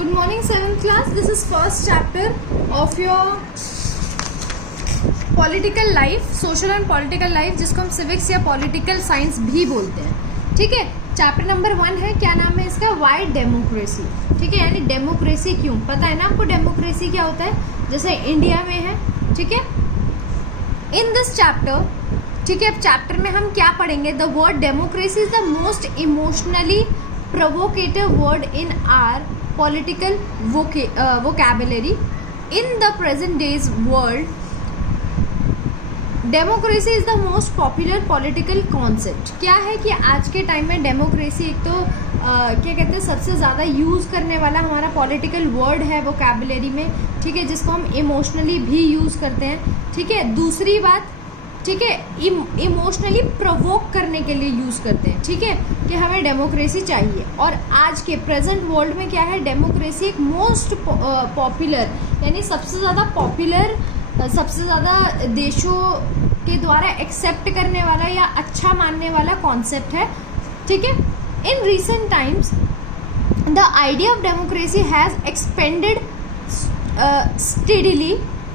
Good morning 7th class. This is first chapter of your political life, social and political life, जिसको हम civics या political science भी बोलते हैं. ठीक है, चैप्टर नंबर 1 है, क्या नाम है इसका? Y democracy. ठीक है, यानी डेमोक्रेसी क्यों. पता है ना आपको डेमोक्रेसी क्या होता है? जैसे इंडिया में है. ठीक है, इन दिस चैप्टर, ठीक है, चैप्टर में हम क्या पढ़ेंगे? The word democracy is the most emotionally provocative word in our political vocabulary. In the present day's world, democracy is the most popular political concept. क्या है कि आज के टाइम में डेमोक्रेसी एक तो क्या कहते हैं, सबसे ज़्यादा यूज़ करने वाला हमारा पॉलिटिकल वर्ड है वोकैबुलरी में. ठीक है, जिसको हम इमोशनली भी यूज़ करते हैं. ठीक है, दूसरी बात, ठीक है, इमोशनली प्रोवोक करने के लिए यूज़ करते हैं. ठीक है, कि हमें डेमोक्रेसी चाहिए. और आज के प्रेजेंट वर्ल्ड में क्या है, डेमोक्रेसी एक मोस्ट पॉपुलर, यानी सबसे ज़्यादा पॉपुलर, सबसे ज़्यादा देशों के द्वारा एक्सेप्ट करने वाला या अच्छा मानने वाला कॉन्सेप्ट है. ठीक है, in recent times the idea of democracy has expanded steadily.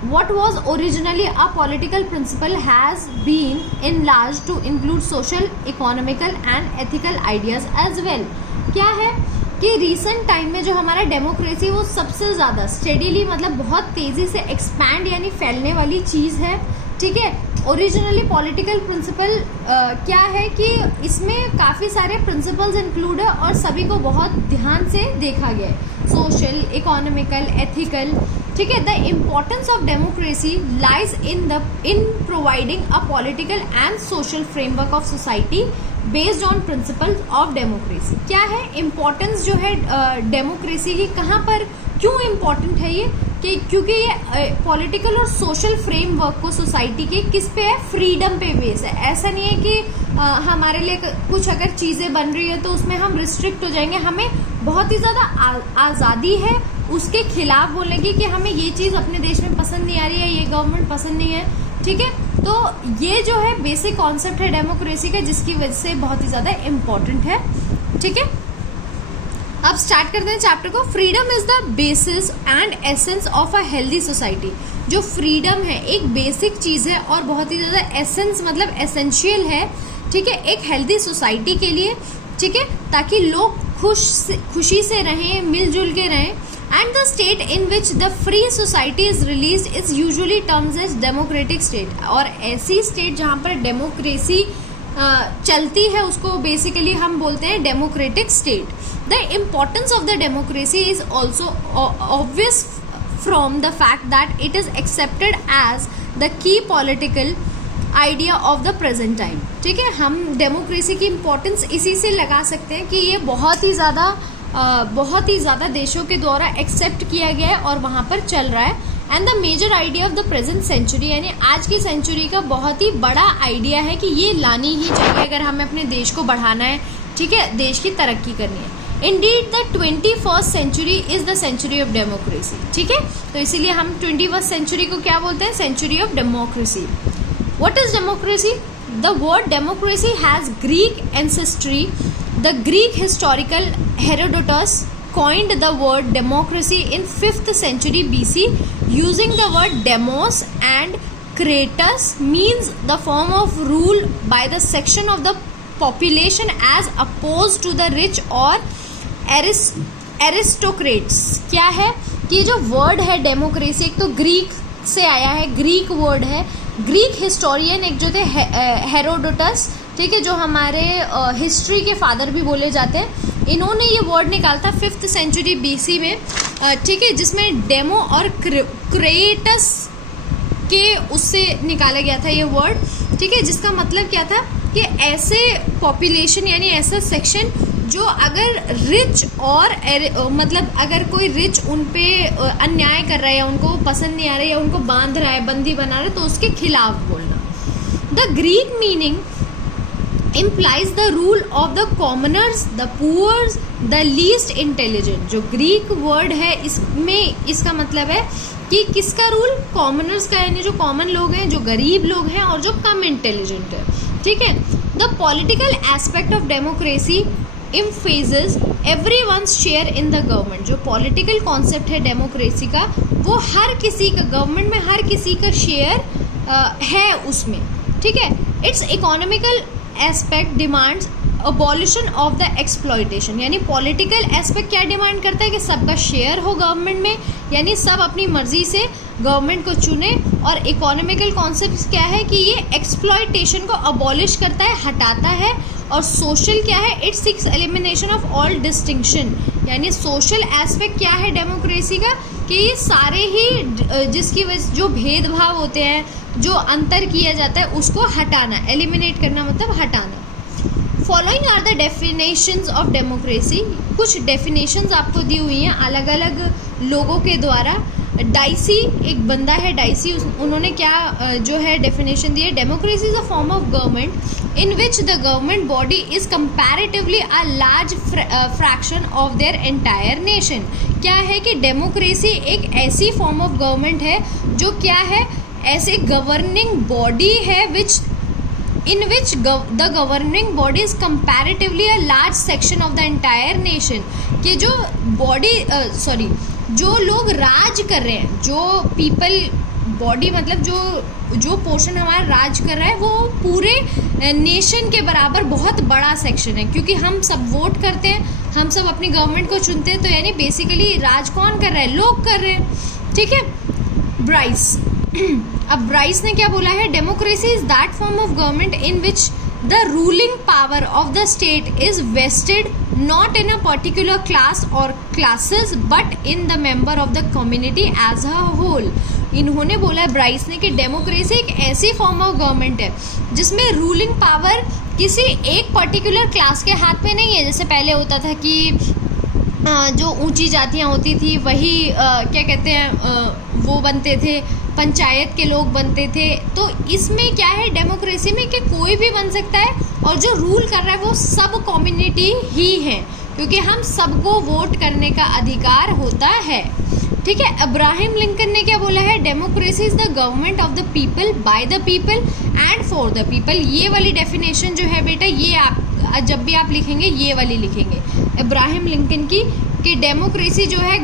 What was originally a political principle has been enlarged to include social, economical and ethical ideas as well. क्या है कि रिसेंट टाइम में जो हमारा democracy वो सबसे ज़्यादा steadily, मतलब बहुत तेज़ी से एक्सपैंड यानी फैलने वाली चीज़ है. ठीक है, ओरिजिनली पॉलिटिकल प्रिंसिपल क्या है कि इसमें काफ़ी सारे प्रिंसिपल्स इंक्लूड है और सभी को बहुत ध्यान से देखा गया है. Social, economical, ethical. ठीक है, the importance of democracy lies in providing a political and social framework of society based on principles of democracy. क्या है इम्पोर्टेंस जो है डेमोक्रेसी की, कहाँ पर क्यों इम्पोर्टेंट है ये? कि क्योंकि ये पॉलिटिकल और सोशल फ्रेमवर्क को सोसाइटी के किस पे है, फ्रीडम पे बेस है. ऐसा नहीं है कि हमारे लिए कुछ अगर चीज़ें बन रही है तो उसमें हम रिस्ट्रिक्ट हो जाएंगे. हमें बहुत ही ज़्यादा आज़ादी है उसके खिलाफ बोलने की, कि हमें ये चीज़ अपने देश में पसंद नहीं आ रही है, ये गवर्नमेंट पसंद नहीं है. ठीक है, तो ये जो है बेसिक कॉन्सेप्ट है डेमोक्रेसी का, जिसकी वजह से बहुत ही ज़्यादा इम्पॉर्टेंट है. ठीक है, अब स्टार्ट करते हैं चैप्टर को. Freedom is the basis and essence of a healthy society. जो फ्रीडम है एक बेसिक चीज़ है और बहुत ही ज़्यादा एसेंस मतलब एसेंशियल है. ठीक है, एक हेल्दी सोसाइटी के लिए. ठीक है, ताकि लोग खुशी से रहें, मिलजुल के रहें. And the state in which the free society is release is usually terms as democratic state. और ऐसी स्टेट जहाँ पर डेमोक्रेसी चलती है उसको बेसिकली हम बोलते हैं democratic state. The importance of the democracy is also obvious from the fact that it is accepted as the key political idea of the present time. ठीक है, हम डेमोक्रेसी की इम्पोर्टेंस इसी से लगा सकते हैं कि ये बहुत ही ज़्यादा देशों के द्वारा एक्सेप्ट किया गया है और वहाँ पर चल रहा है. And the major idea of the present century, यानी आज की सेंचुरी का बहुत ही बड़ा आइडिया है कि ये लानी ही चाहिए अगर हमें अपने देश को बढ़ाना है. ठीक है, देश की तरक्की करनी है. Indeed the 21st century is the century of democracy. ठीक है, तो इसीलिए हम 21st सेंचुरी को क्या बोलते हैं? Century of democracy. What is democracy? The word democracy has Greek ancestry. The Greek historical Herodotus coined the word democracy in 5th century BC using the word demos, and kratos means the form of rule by the section of the population as opposed to the rich or aristocrats. क्या है कि जो word है democracy, एक तो Greek से आया है, ग्रीक वर्ड है. ग्रीक हिस्टोरियन एक जो थे हेरोडोटस, ठीक है, जो हमारे हिस्ट्री के फादर भी बोले जाते हैं, इन्होंने ये वर्ड निकाला था 5th सेंचुरी BC में. ठीक है, जिसमें डेमो और क्रेटस के उससे निकाला गया था ये वर्ड. ठीक है, जिसका मतलब क्या था कि ऐसे पॉपुलेशन यानी ऐसा सेक्शन जो अगर रिच और मतलब अगर कोई रिच उन पे अन्याय कर रहा है या उनको पसंद नहीं आ रहा है या उनको बांध रहा है, बंदी बना रहा है, तो उसके खिलाफ बोलना. The Greek meaning implies the rule of the commoners, the poor, the least intelligent. जो ग्रीक वर्ड है इसमें इसका मतलब है कि किसका रूल? कॉमनर्स का, यानी जो कॉमन लोग हैं, जो गरीब लोग हैं और जो कम इंटेलिजेंट है. ठीक है, the political aspect of democracy emphasizes everyone's share in the government। जो पॉलिटिकल कॉन्सेप्ट है डेमोक्रेसी का, वो हर किसी का, गवर्नमेंट में हर किसी का शेयर है उसमें, ठीक है। It's economical aspect demands abolition of the exploitation, यानी पॉलिटिकल एस्पेक्ट क्या डिमांड करता है कि सबका शेयर हो गवर्नमेंट में, यानी सब अपनी मर्जी से गवर्नमेंट को चुने। और इकोनॉमिकल कॉन्सेप्ट क्या है कि ये एक्सप्लॉयटेशन को अबॉलिश करता है, हटाता है। और सोशल क्या है, it six elimination of all distinction, यानी सोशल एस्पेक्ट क्या है डेमोक्रेसी का कि ये सारे ही जिसकी वजह जो भेदभाव होते हैं, जो अंतर किया जाता है, उसको हटाना, एलिमिनेट करना मतलब हटाना। Following are the definitions of democracy, कुछ डेफिनेशंस आपको दी हुई हैं अलग अलग लोगों के द्वारा। डाइसी एक बंदा है, डाइसी, उन्होंने क्या जो है डेफिनेशन दी है, democracy is a form of government in which the government body is comparatively a large fraction of their entire nation. क्या है कि डेमोक्रेसी एक ऐसी फॉर्म ऑफ गवर्नमेंट है जो क्या है, ऐसे गवर्निंग बॉडी है विच in which the governing body is comparatively a large section of the entire nation, कि जो बॉडी जो लोग राज कर रहे हैं, जो पीपल बॉडी मतलब जो पोर्शन हमारा राज कर रहा है वो पूरे नेशन के बराबर बहुत बड़ा सेक्शन है, क्योंकि हम सब वोट करते हैं, हम सब अपनी गवर्नमेंट को चुनते हैं, तो यानी बेसिकली राज कौन कर रहा है, लोग कर रहे हैं, ठीक है। ब्राइस अब ब्राइस ने क्या बोला है, democracy is that form of government in which the ruling power of the state is vested not in a particular class और classes but in the member of the community as a whole. इन्होंने बोला है Bryce ने कि democracy एक ऐसी form of government है जिसमें रूलिंग पावर किसी एक पर्टिकुलर क्लास के हाथ में नहीं है। जैसे पहले होता था कि जो ऊंची जातियां होती थी वही क्या कहते हैं वो बनते थे, पंचायत के लोग बनते थे। तो इसमें क्या है डेमोक्रेसी में कि कोई भी बन सकता है और जो रूल कर रहा है वो सब कम्युनिटी ही है, क्योंकि हम सबको वोट करने का अधिकार होता है, ठीक है। अब्राहम लिंकन ने क्या बोला है, democracy is the government of the people by the people and for the people. ये वाली डेफिनेशन जो है बेटा, ये आप जब भी आप लिखेंगे ये वाली लिखेंगे अब्राहम लिंकन की, कि डेमोक्रेसी जो है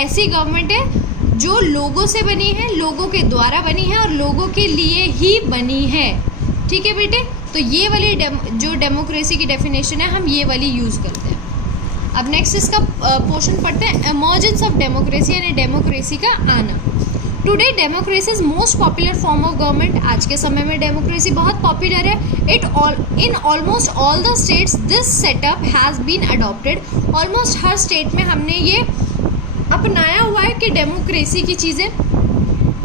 ऐसी गवर्नमेंट है जो लोगों से बनी है, लोगों के द्वारा बनी है और लोगों के लिए ही बनी है, ठीक है बेटे। तो ये वाली जो डेमोक्रेसी की डेफिनेशन है हम ये वाली यूज़ करते हैं। अब नेक्स्ट इसका पोर्शन पढ़ते हैं, इमर्जेंस ऑफ डेमोक्रेसी यानी डेमोक्रेसी का आना। Today democracy is most popular form of government. आज के समय में डेमोक्रेसी बहुत पॉपुलर है। In almost all the states this setup has been adopted. Almost हर स्टेट में हमने ये अपनाया हुआ है कि डेमोक्रेसी की चीज़ें,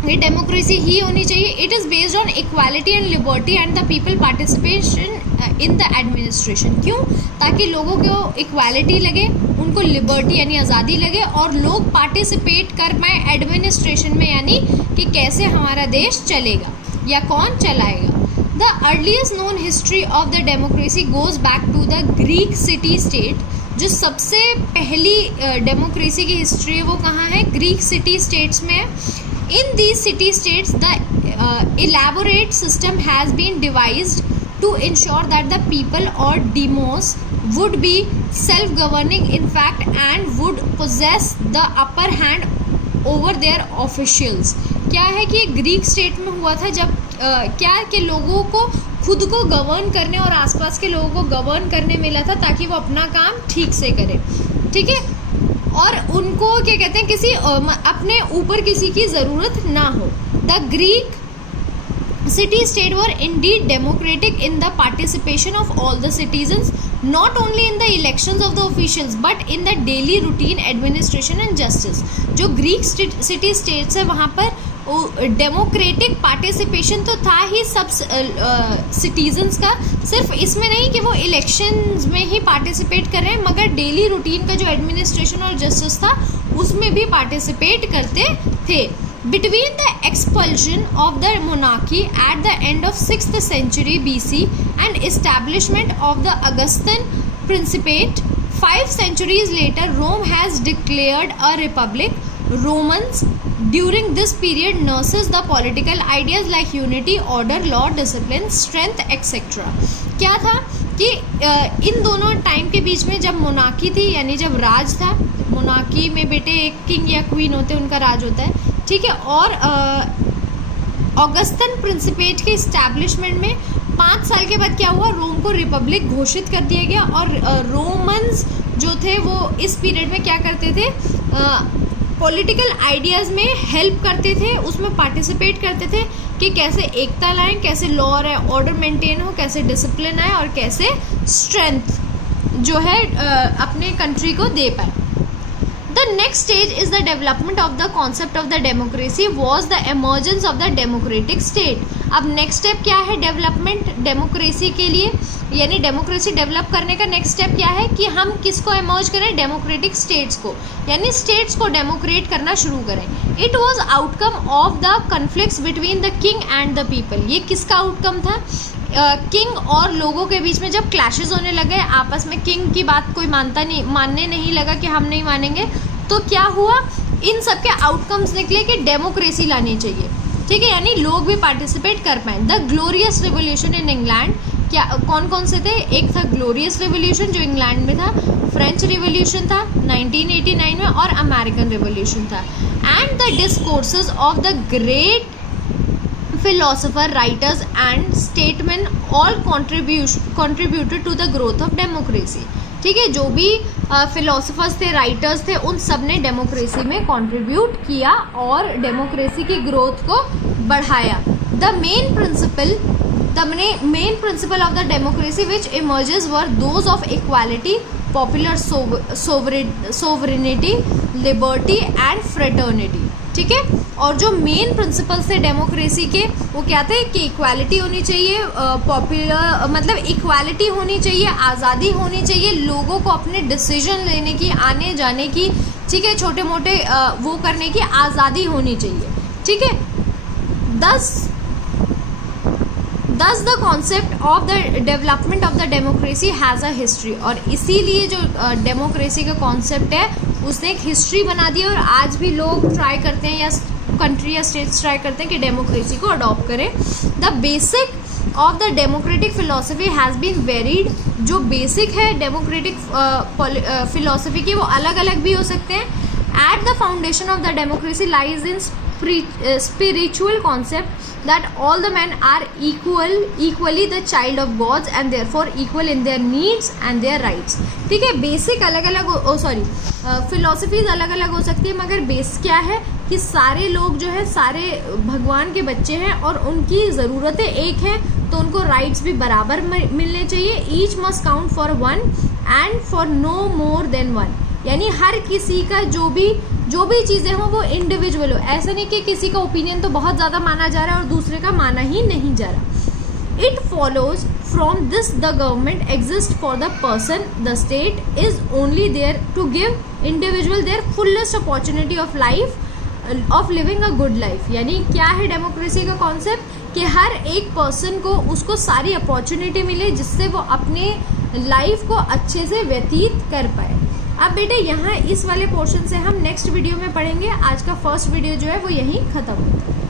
ये डेमोक्रेसी ही होनी चाहिए। It is based on equality and liberty and the people participation in the administration. क्यों? ताकि लोगों को इक्वालिटी लगे, उनको लिबर्टी यानी आज़ादी लगे और लोग पार्टिसिपेट कर पाए एडमिनिस्ट्रेशन में, यानी कि कैसे हमारा देश चलेगा या कौन चलाएगा। The earliest known history of the democracy goes back to the Greek city state. जो सबसे पहली डेमोक्रेसी की हिस्ट्री है वो कहाँ है? ग्रीक सिटी स्टेट्स में। In these city states, the elaborate system has been devised to ensure that the people or demos would be self-governing in fact and would possess the upper hand over their officials। क्या है कि Greek state में हुआ था जब क्या कि लोगों को खुद को गवर्न करने और आसपास के लोगों को गवर्न करने मिला था ताकि वो अपना काम ठीक से करें, ठीक है। और उनको क्या कहते हैं, किसी अपने ऊपर किसी की ज़रूरत ना हो। The Greek city state were Indeed democratic in the participation of all the citizens, not only in the elections of the officials but in the daily routine administration and justice. जो ग्रीक सिटी स्टेट्स है वहाँ पर democratic participation तो था ही सब citizens का, सिर्फ इसमें नहीं कि वो इलेक्शंस में ही पार्टिसिपेट कर रहे हैं, मगर डेली रूटीन का जो एडमिनिस्ट्रेशन और जस्टिस था उसमें भी पार्टिसिपेट करते थे। Between the expulsion of the monarchy at the end of 6th century BC and establishment of the Augustan Principate 5 centuries later, Rome has declared a republic. Romans during this period nurses the political ideas like unity, order, law, discipline, strength, etc. क्या था कि इन दोनों time के बीच में जब monarchy थी, यानी जब राज था, मोनार्की में बेटे एक किंग या क्वीन होते हैं, उनका राज होता है, ठीक है। और ऑगस्टन प्रिंसिपेट के इस्टेब्लिशमेंट में 5 साल के बाद क्या हुआ, रोम को रिपब्लिक घोषित कर दिया गया। और रोमन्स जो थे वो इस पीरियड में क्या करते थे, पॉलिटिकल आइडियाज़ में हेल्प करते थे, उसमें पार्टिसिपेट करते थे कि कैसे एकता लाएं, कैसे लॉ और ऑर्डर मेंटेन हो, कैसे डिसिप्लिन आए और कैसे स्ट्रेंथ जो है अपने कंट्री को दे पाए। The next stage is the development of the concept of the democracy was the emergence of the democratic state. अब next step क्या है डेवलपमेंट डेमोक्रेसी के लिए, यानी डेमोक्रेसी डेवलप करने का नेक्स्ट स्टेप क्या है कि हम किसको एमर्ज करें, डेमोक्रेटिक स्टेट्स को, यानी स्टेट्स को डेमोक्रेट करना शुरू करें। It was outcome of the conflicts between the king and the people. ये किसका आउटकम था, किंग और लोगों के बीच में जब क्लैशेस होने लगे आपस में, किंग की बात कोई मानने नहीं लगा कि हम नहीं मानेंगे, तो क्या हुआ, इन सब के आउटकम्स निकले कि डेमोक्रेसी लानी चाहिए, ठीक है, यानी लोग भी पार्टिसिपेट कर पाए। The glorious revolution in England, क्या कौन कौन से थे, एक था ग्लोरियस रिवोल्यूशन जो इंग्लैंड में था, फ्रेंच रिवोल्यूशन था 1989 में, और अमेरिकन रिवोल्यूशन था। And the discourses of the great philosopher, writers and statesmen all contributed to the growth of democracy। ठीक है, जो भी फिलोसफर्स थे, राइटर्स थे, उन सब ने डेमोक्रेसी में कंट्रीब्यूट किया और डेमोक्रेसी की ग्रोथ को बढ़ाया। The main principle of the democracy which emerges were those of equality, popular sovereignty, liberty and fraternity. ठीक है, और जो मेन प्रिंसिपल्स थे डेमोक्रेसी के वो क्या थे कि इक्वालिटी होनी चाहिए, पॉपुलर मतलब इक्वालिटी होनी चाहिए, आज़ादी होनी चाहिए, लोगों को अपने डिसीजन लेने की, आने जाने की, ठीक है, छोटे मोटे वो करने की आज़ादी होनी चाहिए। ठीक है, दस the concept of the development of the democracy has a history. और इसीलिए जो डेमोक्रेसी का कॉन्सेप्ट है उसने एक हिस्ट्री बना दी, और आज भी लोग ट्राई करते हैं या कंट्री या स्टेट्स ट्राई करते हैं कि डेमोक्रेसी को अडॉप्ट करें। The basic of the democratic philosophy has been varied. जो बेसिक है डेमोक्रेटिक फिलोसफी की वो अलग अलग भी हो सकते हैं। At the foundation of the democracy lies in spiritual concept that all the men are equally the child of gods and therefore equal in their needs and their rights। ठीक है, बेसिक अलग अलग फिलोसफीज अलग अलग हो सकती है, मगर बेस क्या है कि सारे लोग जो है सारे भगवान के बच्चे हैं और उनकी ज़रूरतें एक हैं, तो उनको राइट्स भी बराबर मिलने चाहिए। Each must count for one and for no more than one, यानी हर किसी का जो भी चीज़ें हों वो इंडिविजुअल हो। ऐसा नहीं कि किसी का ओपिनियन तो बहुत ज़्यादा माना जा रहा है और दूसरे का माना ही नहीं जा रहा। It follows from this the government exist for the person, the state is only there to give individual their fullest opportunity of life of living a good life. यानी क्या है डेमोक्रेसी का कॉन्सेप्ट कि हर एक पर्सन को उसको सारी opportunity मिले जिससे वो अपने लाइफ को अच्छे से व्यतीत कर पाए। अब बेटे यहाँ इस वाले पोर्शन से हम नेक्स्ट वीडियो में पढ़ेंगे। आज का फर्स्ट वीडियो जो है वो यहीं ख़त्म होता है।